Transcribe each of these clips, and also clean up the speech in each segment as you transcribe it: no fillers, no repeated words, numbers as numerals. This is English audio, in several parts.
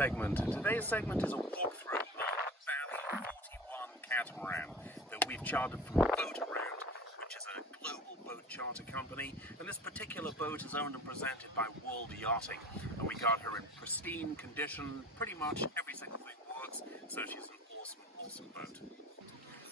segment. Today's segment is a walkthrough of BALI 4.1 catamaran that we've chartered from Boat Around, which is a global boat charter company. And this particular boat is owned and presented by World Yachting. And we got her in pristine condition. Pretty much every single thing works. So she's an awesome boat.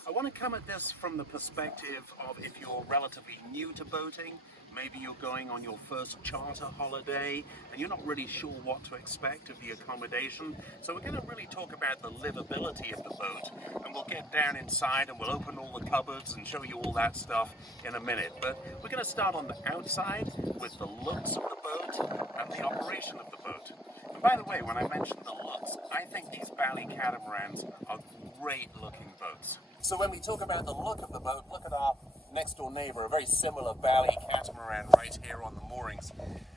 I want to come at this from the perspective of if you're relatively new to boating, maybe you're going on your first charter holiday and you're not really sure what to expect of the accommodation. So we're going to really talk about the livability of the boat, and we'll get down inside and we'll open all the cupboards and show you all that stuff in a minute. But we're going to start on the outside with the looks of the boat and the operation of the boat. And by the way, when I mentioned the looks, I think these BALI catamarans are great looking boats. So when we talk about the look of the boat, look at our next door neighbor, a very similar BALI catamaran right here on the moorings.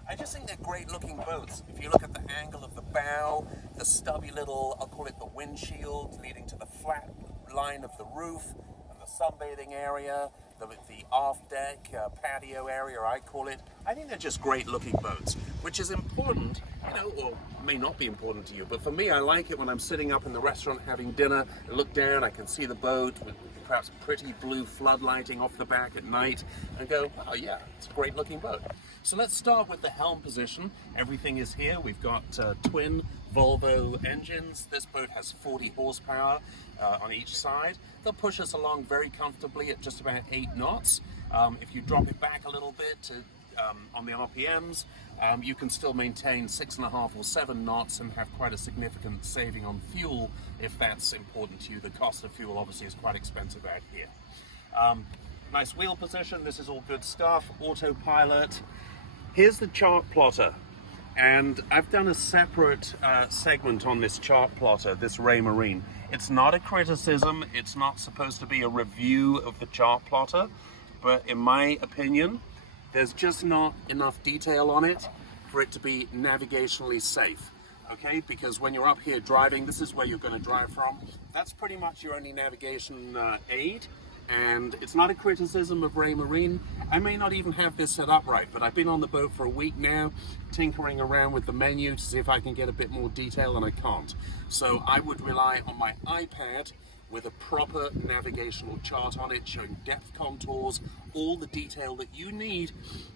I just think they're great looking boats. If you look at the angle of the bow, the stubby little, I'll call it the windshield, leading to the flat line of the roof, and the sunbathing area, the aft deck, patio area, I call it. I think they're just great looking boats, which is important, you know, or may not be important to you, but for me, I like it when I'm sitting up in the restaurant having dinner, I look down, I can see the boat with perhaps pretty blue floodlighting off the back at night, and go, oh yeah, it's a great looking boat. So let's start with the helm position. Everything is here. We've got twin Volvo engines. This boat has 40 horsepower on each side. They'll push us along very comfortably at just about 8 knots. If you drop it back a little bit to, on the RPMs, you can still maintain 6.5 or 7 knots and have quite a significant saving on fuel if that's important to you. The cost of fuel obviously is quite expensive out here. Nice wheel position. This is all good stuff. Autopilot. Here's the chart plotter. And I've done a separate segment on this chart plotter, this Raymarine. It's not a criticism, it's not supposed to be a review of the chart plotter, but in my opinion, there's just not enough detail on it for it to be navigationally safe, okay? Because when you're up here driving, this is where you're going to drive from. That's pretty much your only navigation aid. And it's not a criticism of Raymarine. I may not even have this set up right, but I've been on the boat for a week now, tinkering around with the menu to see if I can get a bit more detail, and I can't. So I would rely on my iPad with a proper navigational chart on it, showing depth contours, all the detail that you need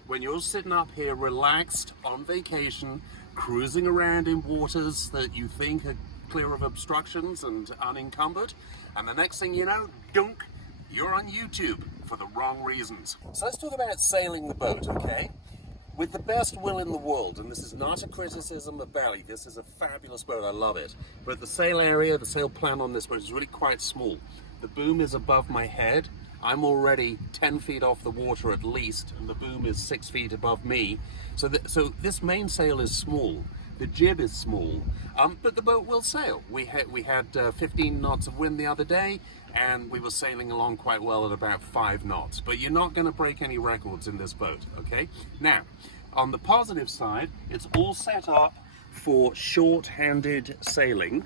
when you're sitting up here relaxed on vacation, cruising around in waters that you think are clear of obstructions and unencumbered. And the next thing you know, dunk, you're on YouTube for the wrong reasons. So let's talk about sailing the boat, okay? With the best will in the world, and this is not a criticism of BALI, this is a fabulous boat, I love it. But the sail area, the sail plan on this boat is really quite small. The boom is above my head. I'm already 10 feet off the water at least, and the boom is 6 feet above me. So this mainsail is small. The jib is small, but the boat will sail. We had 15 knots of wind the other day, and we were sailing along quite well at about 5 knots. But you're not going to break any records in this boat, okay? Now, on the positive side, it's all set up for short-handed sailing.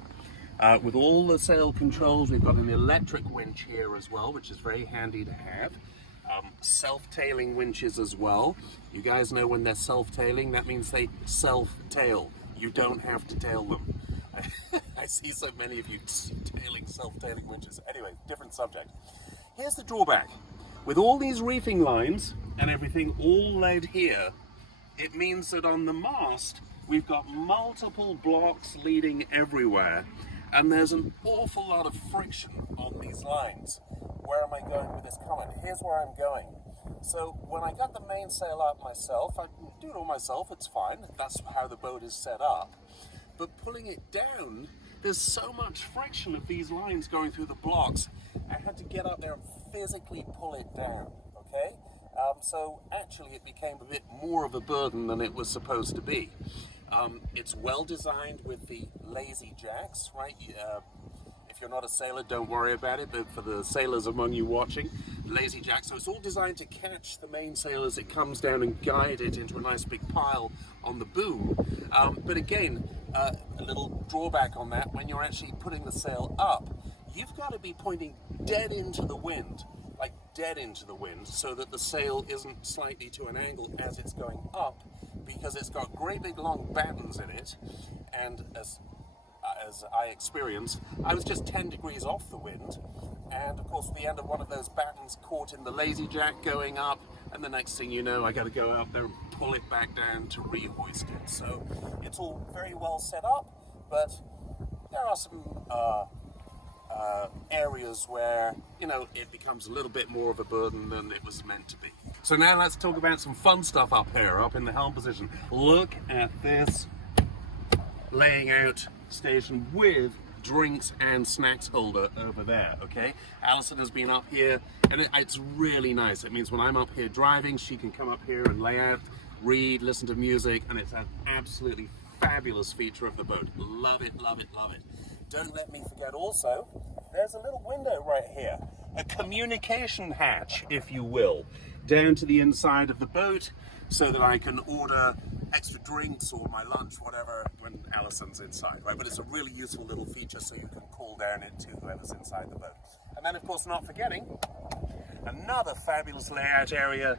With all the sail controls, we've got an electric winch here as well, which is very handy to have. Self-tailing winches as well. You guys know when they're self-tailing, that means they self-tail. You don't have to tail them. I see so many of you tailing self-tailing winches. Anyway, different subject. Here's the drawback. With all these reefing lines and everything all led here, it means that on the mast, we've got multiple blocks leading everywhere, and there's an awful lot of friction on these lines. Where am I going with this comment? Here's where I'm going. So when I got the mainsail up myself, I do it all myself, it's fine. That's how the boat is set up. But pulling it down, there's so much friction of these lines going through the blocks. I had to get up there and physically pull it down, okay? So actually it became a bit more of a burden than it was supposed to be. It's well designed with the lazy jacks, right? If you're not a sailor, don't worry about it, but for the sailors among you watching, lazy jack. So it's all designed to catch the mainsail as it comes down and guide it into a nice big pile on the boom. But again, a little drawback on that, when you're actually putting the sail up, you've got to be pointing dead into the wind, like dead into the wind, so that the sail isn't slightly to an angle as it's going up, because it's got great big long battens in it, and as as I experienced, I was just 10 degrees off the wind, and of course the end of one of those battens caught in the lazy jack going up, and the next thing you know, I got to go out there and pull it back down to rehoist it. So it's all very well set up, but there are some areas where, you know, it becomes a little bit more of a burden than it was meant to be. So now let's talk about some fun stuff up here, up in the helm position. Look at this laying out station with drinks and snacks holder over there, okay? Alison has been up here, and it's really nice. It means when I'm up here driving, she can come up here and lay out, read, listen to music, and it's an absolutely fabulous feature of the boat. Love it, love it, love it. Don't let me forget also, there's a little window right here, a communication hatch, if you will, down to the inside of the boat, so that I can order extra drinks or my lunch, whatever, when Alison's inside, right? But it's a really useful little feature, so you can call down into whoever's inside the boat. And then, of course, not forgetting, another fabulous layout area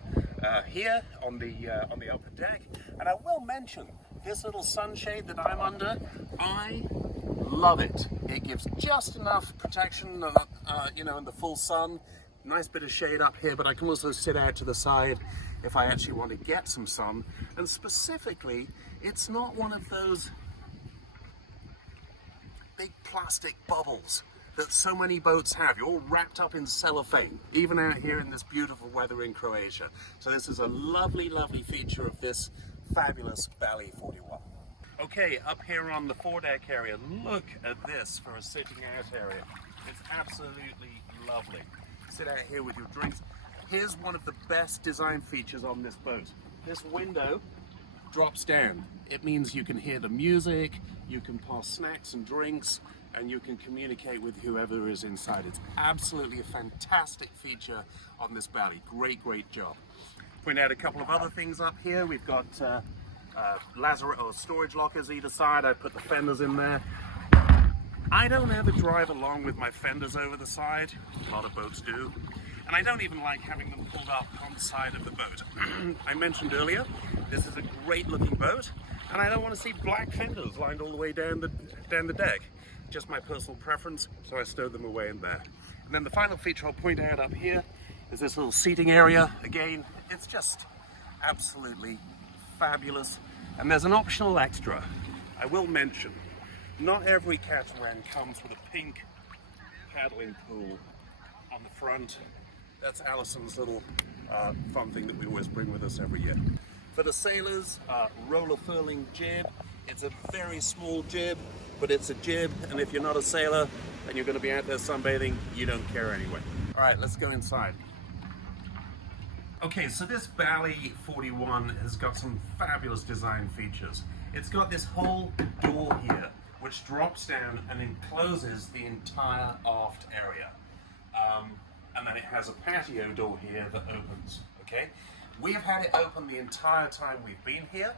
here on the upper deck. And I will mention this little sunshade that I'm under. I love it. It gives just enough protection, you know, in the full sun. Nice bit of shade up here, but I can also sit out to the side if I actually want to get some sun. And specifically, it's not one of those big plastic bubbles that so many boats have. You're all wrapped up in cellophane, even out here in this beautiful weather in Croatia. So this is a lovely, lovely feature of this fabulous BALI 4.1. Okay, up here on the foredeck area, look at this for a sitting out area. It's absolutely lovely. Sit out here with your drinks. Here's one of the best design features on this boat. This window drops down. It means you can hear the music, you can pass snacks and drinks, and you can communicate with whoever is inside. It's absolutely a fantastic feature on this BALI. Great, great job. Point out a couple of other things up here. We've got Lazarus or storage lockers either side. I put the fenders in there. I don't ever drive along with my fenders over the side. A lot of boats do. And I don't even like having them pulled up on the side of the boat. I mentioned earlier, this is a great looking boat, and I don't want to see black fenders lined all the way down the deck. Just my personal preference, so I stowed them away in there. And then the final feature I'll point out up here is this little seating area. Again, it's just absolutely fabulous. And there's an optional extra. I will mention, not every catamaran comes with a pink paddling pool on the front. That's Alison's little fun thing that we always bring with us every year. For the sailors, roller furling jib. It's a very small jib, but it's a jib, and if you're not a sailor and you're going to be out there sunbathing, you don't care anyway. All right, let's go inside. Okay, so this BALI 4.1 has got some fabulous design features. It's got this whole door here, which drops down and encloses the entire aft area. And then it has a patio door here that opens, okay? We've had it open the entire time we've been here,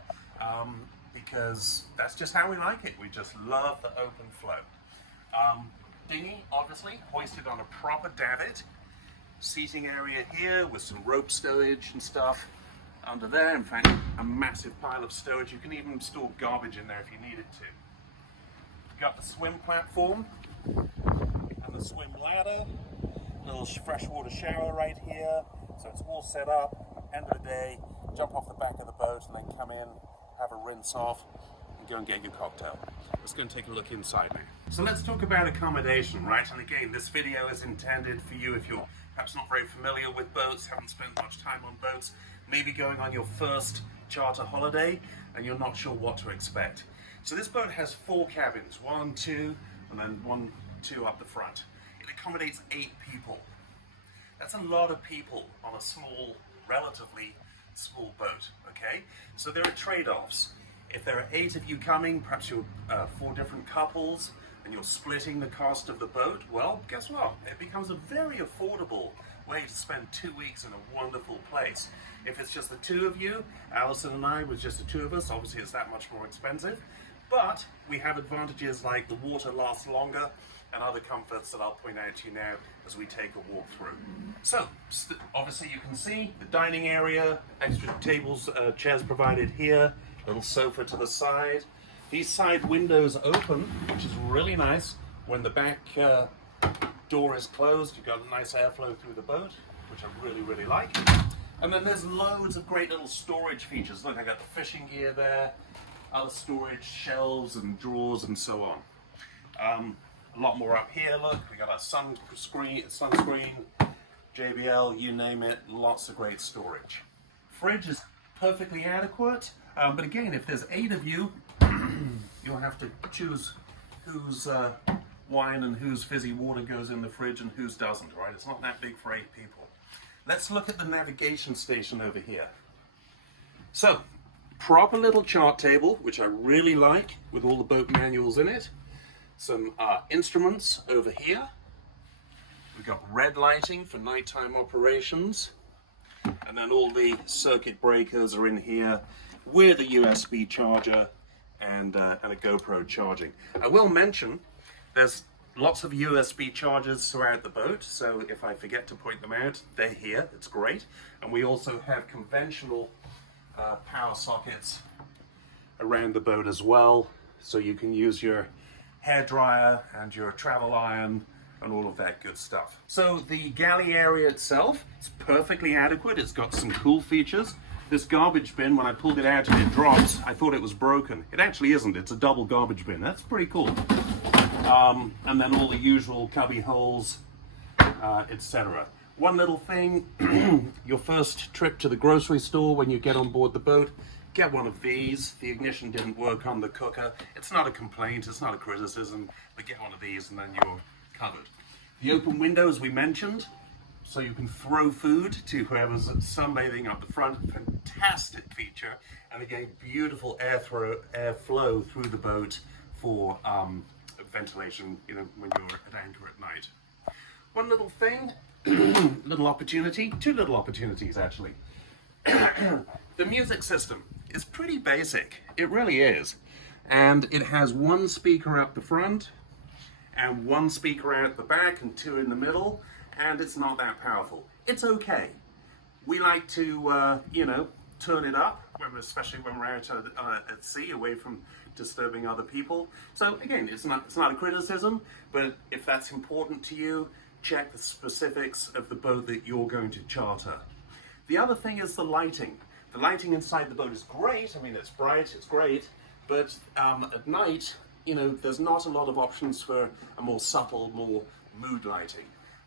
because that's just how we like it. We just love the open flow. Dinghy, obviously, hoisted on a proper davit. Seating area here with some rope stowage and stuff under there. In fact, a massive pile of stowage. You can even store garbage in there if you needed to. You've got the swim platform and the swim ladder. Little freshwater shower right here. So it's all set up. End of the day, jump off the back of the boat and then come in, have a rinse off, and go and get your cocktail. Let's go and take a look inside now. So let's talk about accommodation, right? And again, this video is intended for you if you're perhaps not very familiar with boats, haven't spent much time on boats, maybe going on your first charter holiday, and you're not sure what to expect. So this boat has 4 cabins, 1, 2, and then 1, 2 up the front. It accommodates 8 people. That's a lot of people on a small, relatively small boat, okay? So there are trade-offs. If there are 8 of you coming, perhaps you're 4 different couples, and you're splitting the cost of the boat, well, guess what? It becomes a very affordable way to spend 2 weeks in a wonderful place. If it's just the 2 of you, Alison and I, with just the 2 of us, obviously it's that much more expensive, but we have advantages like the water lasts longer and other comforts that I'll point out to you now as we take a walk through. So, obviously you can see the dining area, extra tables, chairs provided here, little sofa to the side. These side windows open, which is really nice. When the back door is closed, you've got a nice airflow through the boat, which I really, really like. And then there's loads of great little storage features. Look, I got the fishing gear there, other storage shelves and drawers and so on. A lot more up here, look, we got our sunscreen, JBL, you name it, lots of great storage. Fridge is perfectly adequate, but again, if there's 8 of you, you'll have to choose whose wine and whose fizzy water goes in the fridge and whose doesn't, right? It's not that big for 8 people. Let's look at the navigation station over here. So, proper little chart table, which I really like, with all the boat manuals in it. Some instruments over here. We've got red lighting for nighttime operations. And then all the circuit breakers are in here with a USB charger and a GoPro charging. I will mention there's lots of USB chargers throughout the boat, so if I forget to point them out, they're here. It's great. And we also have conventional power sockets around the boat as well, so you can use your hairdryer and your travel iron and all of that good stuff. So the galley area itself, it's perfectly adequate. It's got some cool features. This garbage bin, when I pulled it out and it drops, I thought it was broken. It actually isn't. It's a double garbage bin. That's pretty cool. And then all the usual cubby holes, etc. One little thing, your first trip to the grocery store when you get on board the boat, get one of these. The ignition didn't work on the cooker. It's not a complaint, it's not a criticism, but get one of these and then you're covered. The open windows we mentioned, so you can throw food to whoever's sunbathing up the front. Fantastic feature, and again, beautiful airflow through the boat for ventilation, you know, when you're at anchor at night. One little thing, little opportunity, 2 little opportunities actually. The music system is pretty basic, it really is. And it has 1 speaker up the front, and 1 speaker out the back, and 2 in the middle, and it's not that powerful. It's okay. We like to, you know, turn it up, especially when we're out at sea, away from disturbing other people. So again, it's not a criticism, but if that's important to you, check the specifics of the boat that you're going to charter. The other thing is the lighting. The lighting inside the boat is great. I mean, it's bright, it's great, but at night, you know, there's not a lot of options for a more subtle, more mood lighting.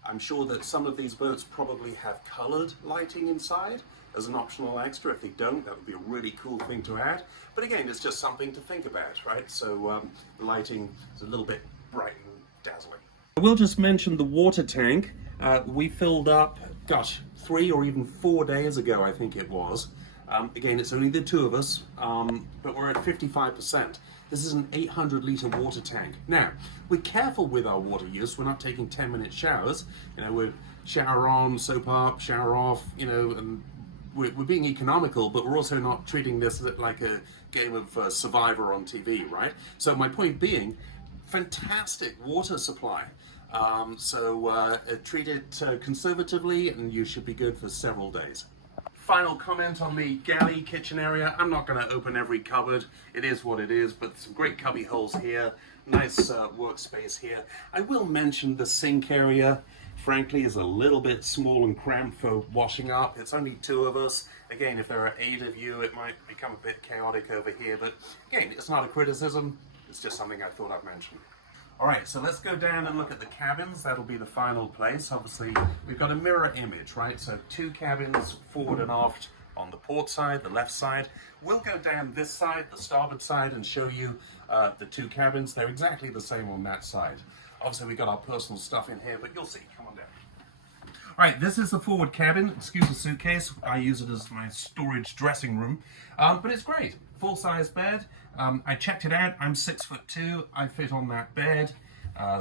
I'm sure that some of these boats probably have colored lighting inside as an optional extra. If they don't, that would be a really cool thing to add. But again, it's just something to think about, right? So the lighting is a little bit bright and dazzling. I will just mention the water tank. We filled up, gosh, 3 or even 4 days ago, I think it was. Again, it's only the 2 of us, but we're at 55%. This is an 800-litre water tank. Now, we're careful with our water use. We're not taking 10-minute showers. You know, we're shower on, soap up, shower off, you know, and we're being economical, but we're also not treating this like a game of Survivor on TV, right? So my point being, fantastic water supply. Treat it conservatively, and you should be good for several days. Final comment on the galley kitchen area. I'm not going to open every cupboard. It is what it is, but some great cubby holes here. Nice workspace here. I will mention the sink area, frankly, is a little bit small and cramped for washing up. It's only 2 of us. Again, if there are 8 of you, it might become a bit chaotic over here, but again, it's not a criticism. It's just something I thought I'd mention. All right, so let's go down and look at the cabins. That'll be the final place. Obviously, we've got a mirror image, right? So 2 cabins, forward and aft on the port side, the left side. We'll go down this side, the starboard side, and show you the 2 cabins. They're exactly the same on that side. Obviously, we've got our personal stuff in here, but you'll see. Come on down. All right, this is the forward cabin. Excuse the suitcase. I use it as my storage dressing room, but it's great. Full-size bed. I checked it out. I'm 6'2". I fit on that bed.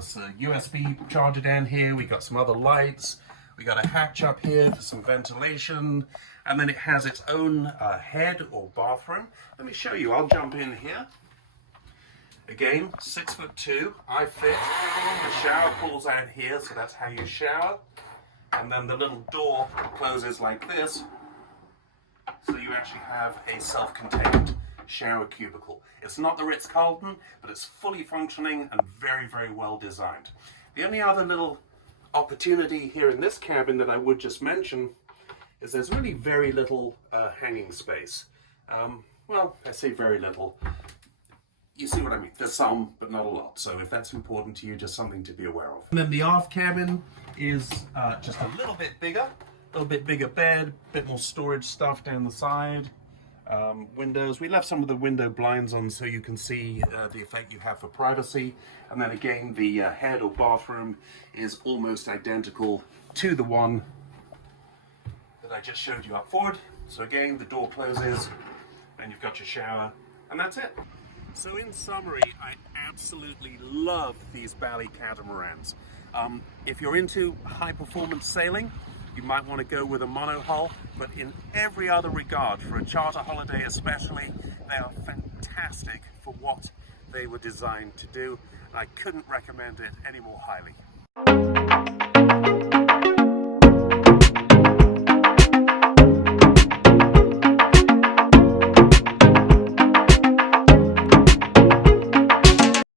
So USB charger down here. We got some other lights. We got a hatch up here for some ventilation, and then it has its own head or bathroom. Let me show you. I'll jump in here. Again, 6'2". I fit. The shower pulls out here, so that's how you shower. And then the little door closes like this, so you actually have a self-contained shower cubicle. It's not the Ritz-Carlton, but it's fully functioning and very, very well designed. The only other little opportunity here in this cabin that I would just mention is there's really very little hanging space. Well, I say very little. You see what I mean? There's some, but not a lot. So if that's important to you, just something to be aware of. And then the aft cabin is just a little bit bigger bed, a bit more storage stuff down the side. Windows. We left some of the window blinds on so you can see the effect you have for privacy. And then again, the head or bathroom is almost identical to the one that I just showed you up forward. So again, the door closes and you've got your shower, and that's it. So in summary, I absolutely love these BALI catamarans. If you're into high performance sailing, you might want to go with a monohull, but in every other regard, for a charter holiday especially, they are fantastic for what they were designed to do. I couldn't recommend it any more highly.